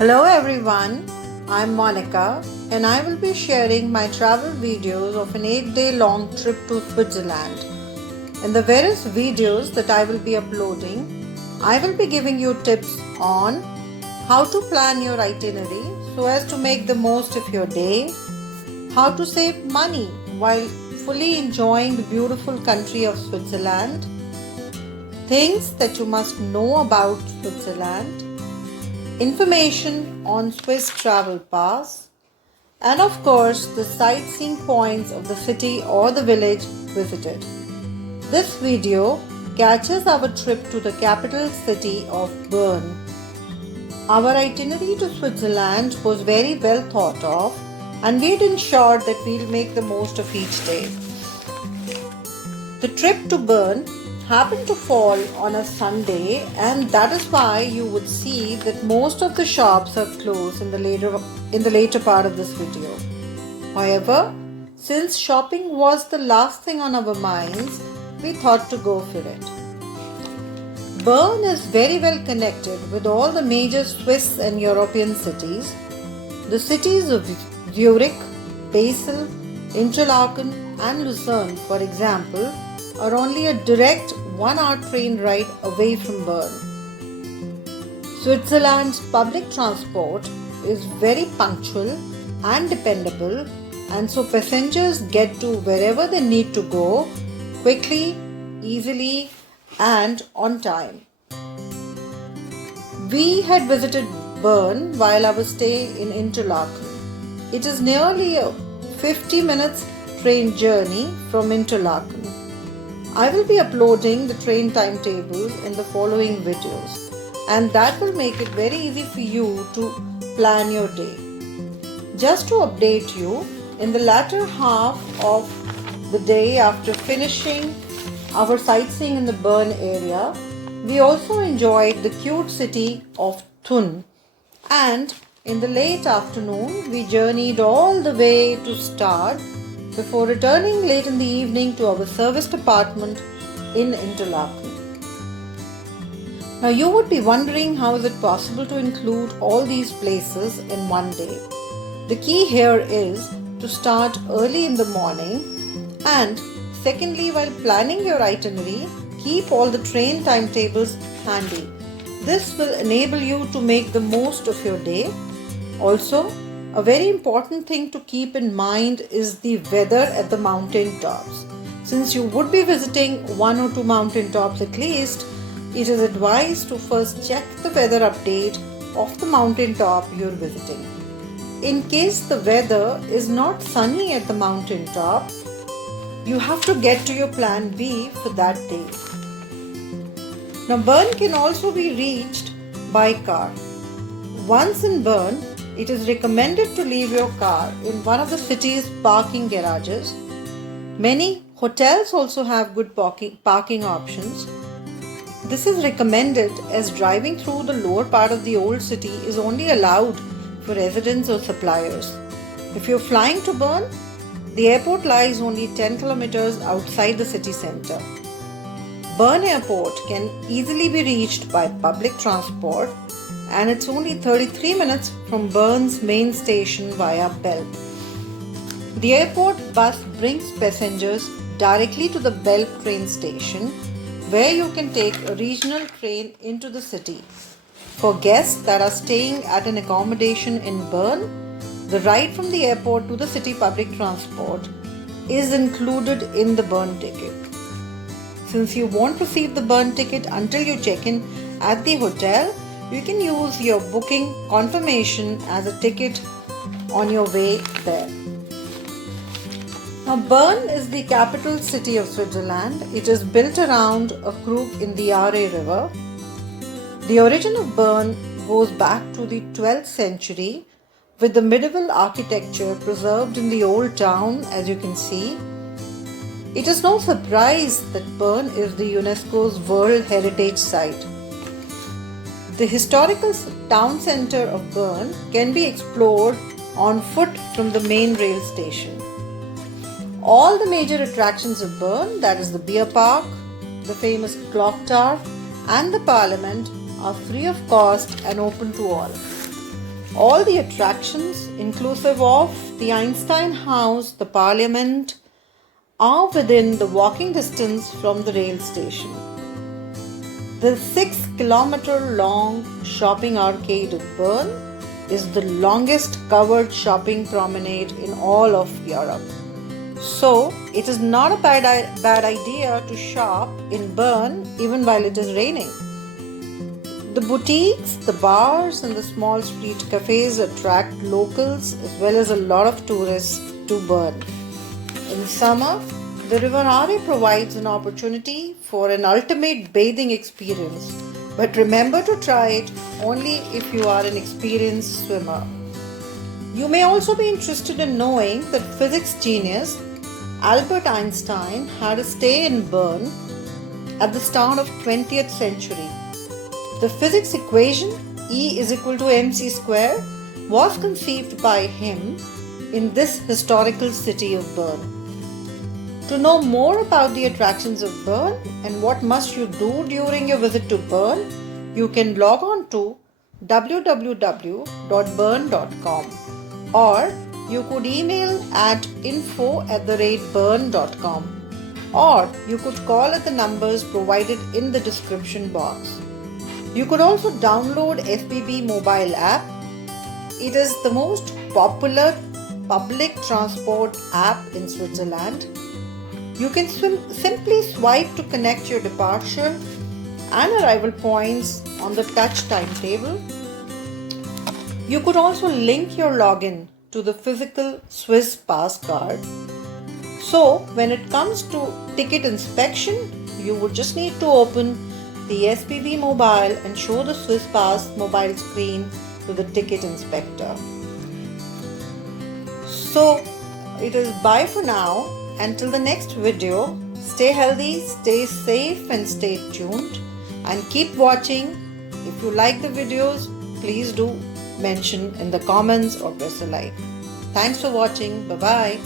Hello everyone, I'm Monica and I will be sharing my travel videos of an 8-day long trip to Switzerland. In the various videos that I will be uploading, I will be giving you tips on how to plan your itinerary so as to make the most of your day, how to save money while fully enjoying the beautiful country of Switzerland, things that you must know about Switzerland, information on Swiss Travel Pass, and of course the sightseeing points of the city or the village visited. This video catches our trip to the capital city of Bern. Our itinerary to Switzerland was very well thought of and we had ensured that we'll make the most of each day. The trip to Bern happened to fall on a Sunday, and that is why you would see that most of the shops are closed in the later part of this video. However, since shopping was the last thing on our minds, we thought to go for it. Bern is very well connected with all the major Swiss and European cities. The cities of Zurich, Basel, Interlaken and Lucerne, for example, are only a direct 1-hour train ride away from Bern. Switzerland's public transport is very punctual and dependable, and so passengers get to wherever they need to go quickly, easily and on time. We had visited Bern while our stay in Interlaken. It is nearly a 50 minutes train journey from Interlaken. I will be uploading the train timetables in the following videos, and that will make it very easy for you to plan your day. Just to update you, in the latter half of the day after finishing our sightseeing in the Bern area, we also enjoyed the cute city of Thun, and in the late afternoon we journeyed all the way to Stade before returning late in the evening to our serviced apartment in Interlaken. Now you would be wondering how is it possible to include all these places in one day. The key here is to start early in the morning, and secondly, while planning your itinerary, keep all the train timetables handy. This will enable you to make the most of your day. Also, a very important thing to keep in mind is the weather at the mountain tops. Since you would be visiting 1 or 2 mountain tops at least, it is advised to first check the weather update of the mountain top you're visiting. In case the weather is not sunny at the mountain top, you have to get to your plan B for that day. Now Bern can also be reached by car. Once in Bern, it is recommended to leave your car in one of the city's parking garages. Many hotels also have good parking options. This is recommended as driving through the lower part of the old city is only allowed for residents or suppliers. If you're flying to Bern, the airport lies only 10 kilometers outside the city center. Bern Airport can easily be reached by public transport, and it's only 33 minutes from Bern's main station via Belp. The airport bus brings passengers directly to the Belp train station, where you can take a regional train into the city. For guests that are staying at an accommodation in Bern, the ride from the airport to the city public transport is included in the Bern ticket. Since you won't receive the Bern ticket until you check in at the hotel, you can use your booking confirmation as a ticket on your way there. Now Bern is the capital city of Switzerland. It is built around a crook in the Aare River. The origin of Bern goes back to the 12th century, with the medieval architecture preserved in the old town, as you can see. It is no surprise that Bern is the UNESCO's World Heritage Site. The historical town center of Bern can be explored on foot from the main rail station. All the major attractions of Bern, that is the beer park, the famous clock tower and the parliament, are free of cost and open to all. All the attractions, inclusive of the Einstein House, the Parliament, are within the walking distance from the rail station. The 6-kilometer long shopping arcade of Bern is the longest covered shopping promenade in all of Europe. So, it is not a bad idea to shop in Bern even while it is raining. The boutiques, the bars, and the small street cafes attract locals as well as a lot of tourists to Bern. In summer, the River Aare provides an opportunity for an ultimate bathing experience, but remember to try it only if you are an experienced swimmer. You may also be interested in knowing that physics genius Albert Einstein had a stay in Bern at the start of 20th century. The physics equation E is equal to mc square was conceived by him in this historical city of Bern. To know more about the attractions of Bern and what must you do during your visit to Bern, you can log on to www.bern.com or you could email at info@bern.com or you could call at the numbers provided in the description box. You could also download SBB mobile app. It is the most popular public transport app in Switzerland. You can simply swipe to connect your departure and arrival points on the touch timetable. You could also link your login to the physical Swiss pass card. So when it comes to ticket inspection, you would just need to open the SBB mobile and show the Swiss pass mobile screen to the ticket inspector. So it is bye for now. Until the next video, stay healthy, stay safe and stay tuned and keep watching. If you like the videos, please do mention in the comments or press a like. Thanks for watching. Bye-bye.